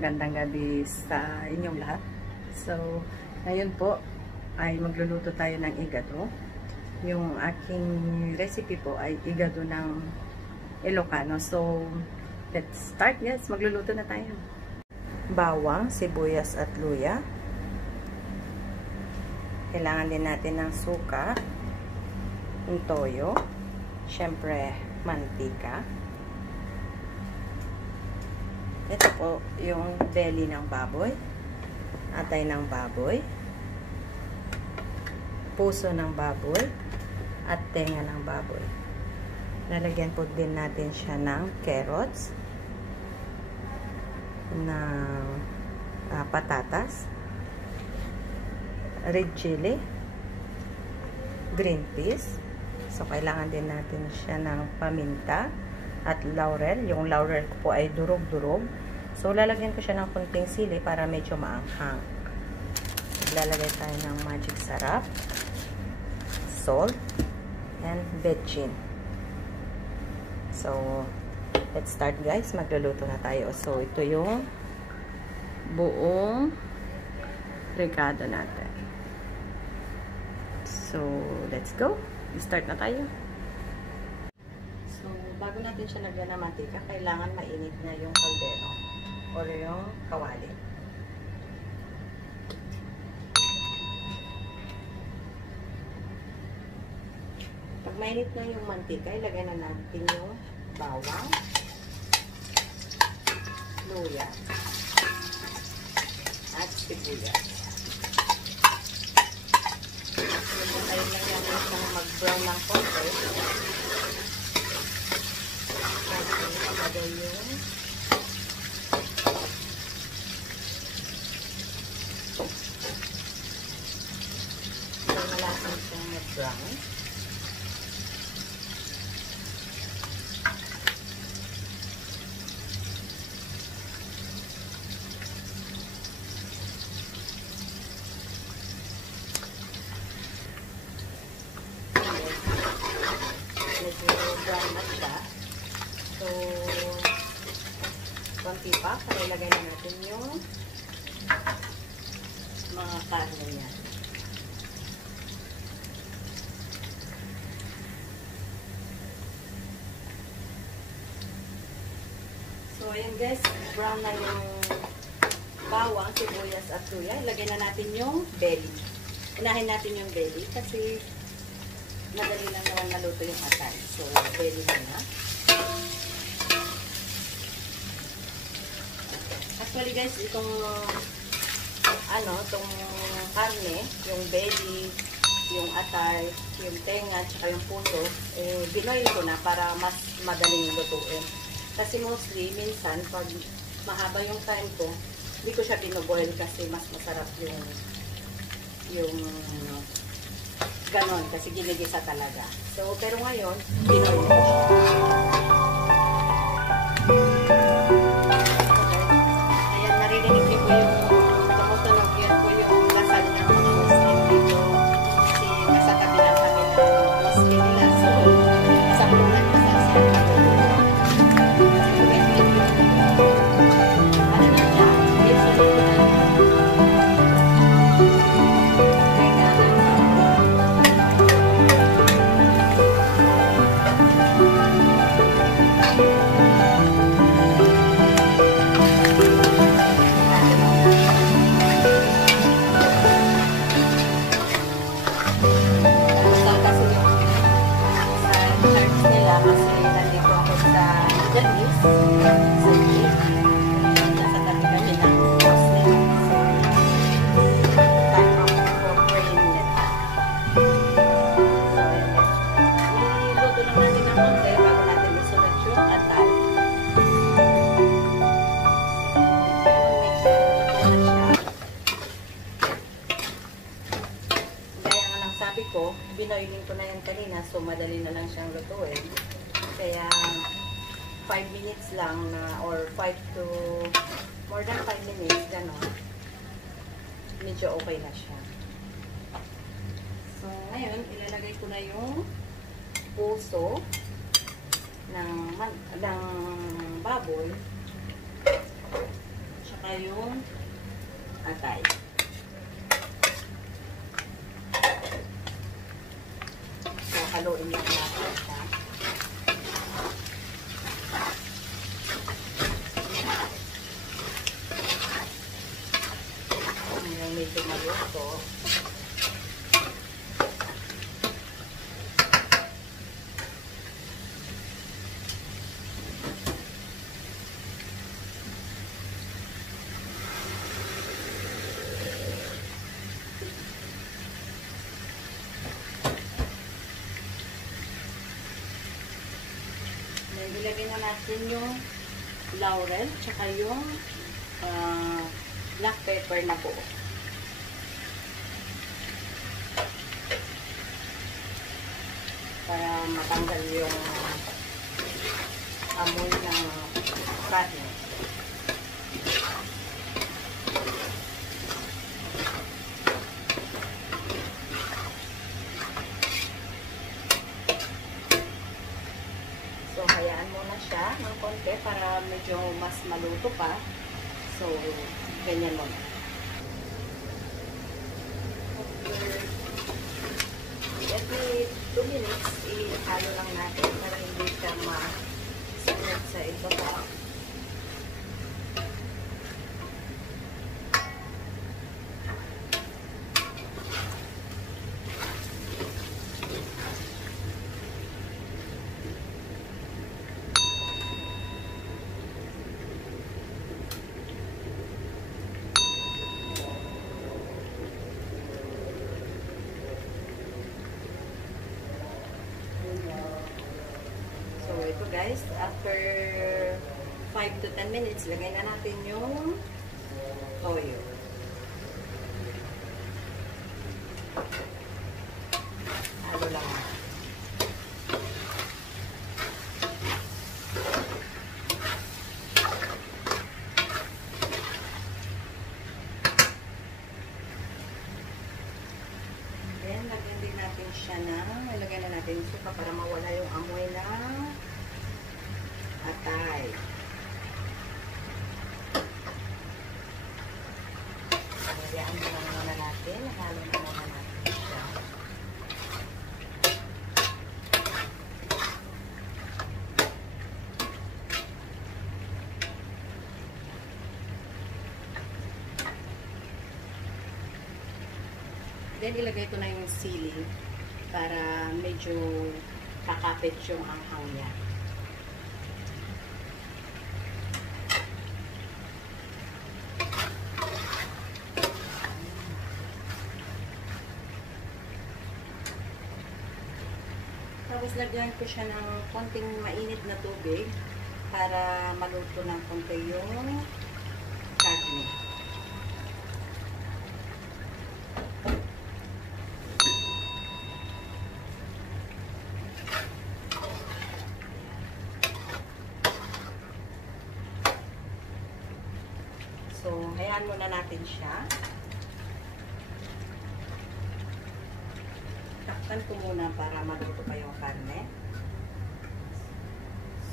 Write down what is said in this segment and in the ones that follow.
magandang gabi sa inyong lahat. So, ngayon po ay magluluto tayo ng igado. Yung aking recipe po ay igado ng Ilocano. So, let's start guys. Magluluto na tayo. Bawang, sibuyas at luya. Kailangan din natin ng suka, yung toyo, syempre mantika. Ito po yung belly ng baboy, atay ng baboy, puso ng baboy, at tenga ng baboy. Lalagyan po din natin siya ng carrots, ng patatas, red chili, green peas. So, kailangan din natin siya ng paminta at laurel. Yung laurel ko po ay durog-durog. So, lalagyan ko siya ng kunting sili para medyo maanghang. Lalagay tayo ng magic sarap, salt, and bechin. So, let's start guys. Magluluto na tayo. So, ito yung buong recado natin. So, let's go. Start na tayo. So, bago natin siya lagyan ng mantika, kailangan mainit na yung kaldero o yung kawali. Pag mainit na yung mantika, ilagay na natin yung bawang, luya, at sibuyas. Ayun lang yan yung mag-brown ng konti. Ilagay yung malasan siyang mag-brown. Brown na siya. So, konti pa. Kaya ilagay na natin yung mga karne niya. So, ayan guys. Brown na yung bawang, sibuyas at luya. Ilagay na natin yung belly. Unahin natin yung belly kasi madali lang naman maluto yung atay. So, belly na. Actually guys, itong itong karne, yung belly, yung atay, yung tenga, tsaka yung puso, binoil ko na para mas madaling lutuin. Kasi mostly, minsan, pag mahaba yung time ko, hindi ko siya binoboil kasi mas masarap yung ganon, kasi ginigisa talaga. So, pero ngayon, binoil ko siya. Ayan, narinig niyo po yung tumutunog yan po yung lasal ng mga Muslim dito. Kasi nasa tabi lang kami ng Muslim nila. So, sa punan ko sa siya kami. Ano na siya? Yes, so, binoiling ko na yan kanina, so madali na lang siyang lutuin. Kaya 5 minutes lang na, or 5 to more than 5 minutes, gano'n. Medyo okay na siya. So, ngayon, ilalagay ko na yung puso ng baboy. Tsaka yung atay. So, haluin lang natin siya. Hanggang medyo maluto. Ilagay na natin yung laurel tsaka yung black pepper na buo. Para matanggal yung amoy ng karne. So, hayaan muna siya ng konti para medyo mas maluto pa. So, ganyan muna. Every 2 minutes, ihalo lang natin para hindi siya masunod sa iba pa. So, ito guys, after 5 to 10 minutes, lagay na natin yung toyo. Halo lang. Then, lagyan din natin siya ilagay na natin yung suka para mawala yung amoy ng atay. Lagyan na muna natin. Halo na muna natin siya. Then, ilagay ko na yung sili para medyo kakapit yung anghang niya. Tapos, lagyan ko siya ng konting mainit na tubig para maluto ng konti yung karne. So, hayaan muna natin siya. Takpan ko muna para maluto pa yung karne.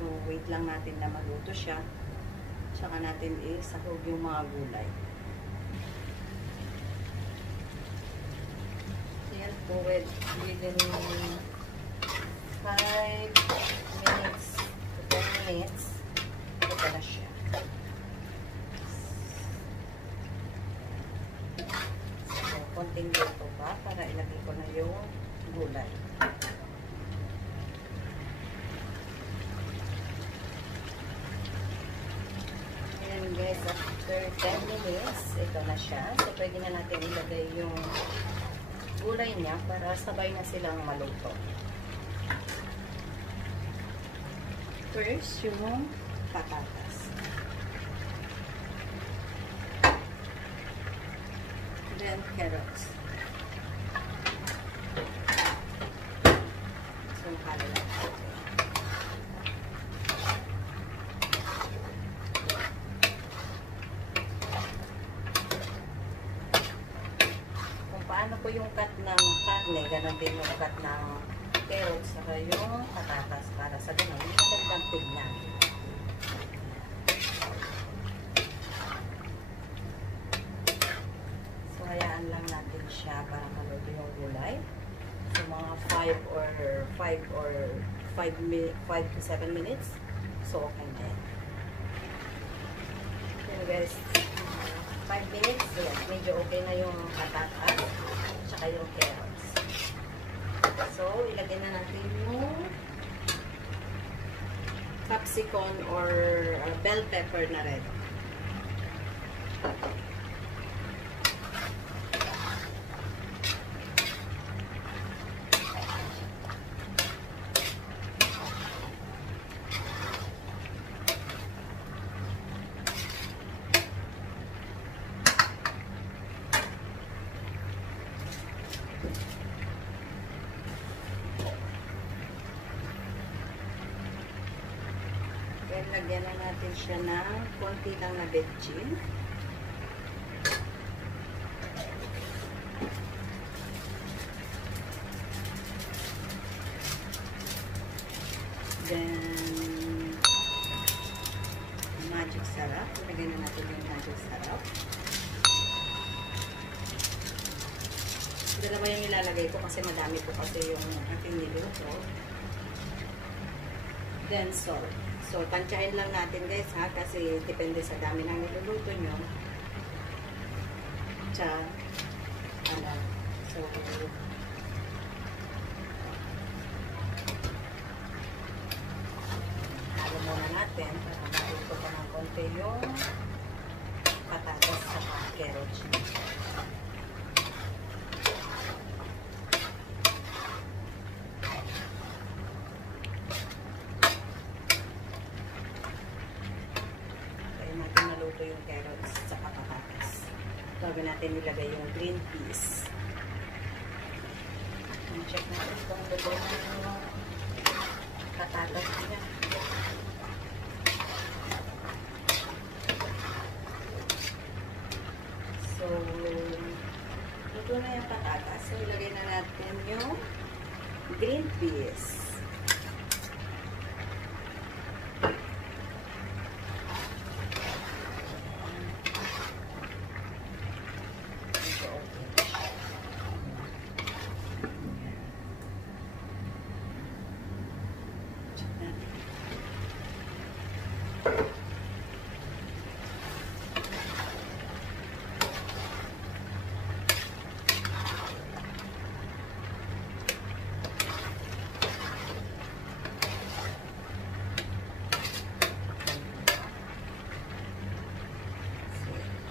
So, wait lang natin na maluto siya. Tsaka natin isahog yung mga gulay. Yan po within 5 minutes to 10 minutes. Ito na siya. So, konting luto pa para ilagay ko na yung gulay. Ayan guys, after 10 minutes, ito na siya. So, pwede na natin ilagay yung gulay niya para sabay na silang maluto. First, yung patatas. Then, carrots. So, halo lang. Kung paano po yung cut ng karne, ganun din yung cut ng carrots saka yung patatas para sa ganun. Yung magandang tignan. na para maluto yung gulay. So, mga 5 to 7 minutes. So, okay na yan. So, guys, 5 minutes. Yes, medyo okay na yung patatas. Tsaka yung carrots. So, ilagay na natin yung capsicum or bell pepper na red. Then, lagyan na natin siya ng konti lang na betchin. Then, magic sarap. Lagyan na natin yung magic sarap. Dalawa yung ilalagay ko kasi madami po kasi yung aking niluto. Then, salt. So, tansyahin lang natin guys ha, kasi depende sa dami ng niluluto nyo. Tsa, so, halo muna natin para maluto pa ng konti yung patatas sa carrots. Yung carrots sa patatas. Gagawin natin nilagay yung green peas. Check natin kung luto na yung patatas niya. So, luto na yung patatas. So, ilagay na natin yung green peas.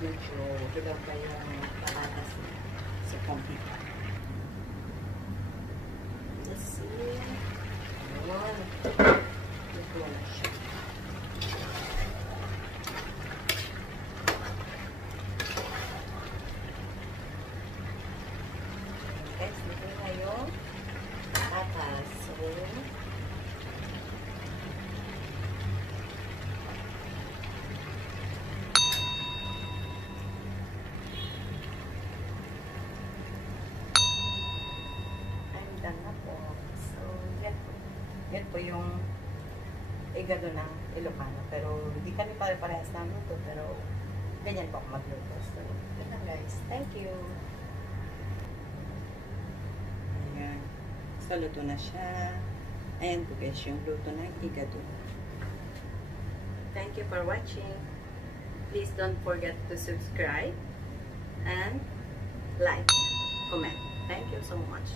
Medyo hilaw pa yung patatas sa konti pa. Let's see. Ayan. Ito na siya. Guys, dito na yung patatas. So, yan po yung igado ng Ilocano. Pero hindi kami pare-parehas ng luto. Pero ganyan po ako magluto. So, yun lang guys. Thank you. Ayan. So, luto na siya. Ayan po guys yung luto ng igado. Thank you for watching. Please don't forget to subscribe and like, comment. Thank you so much.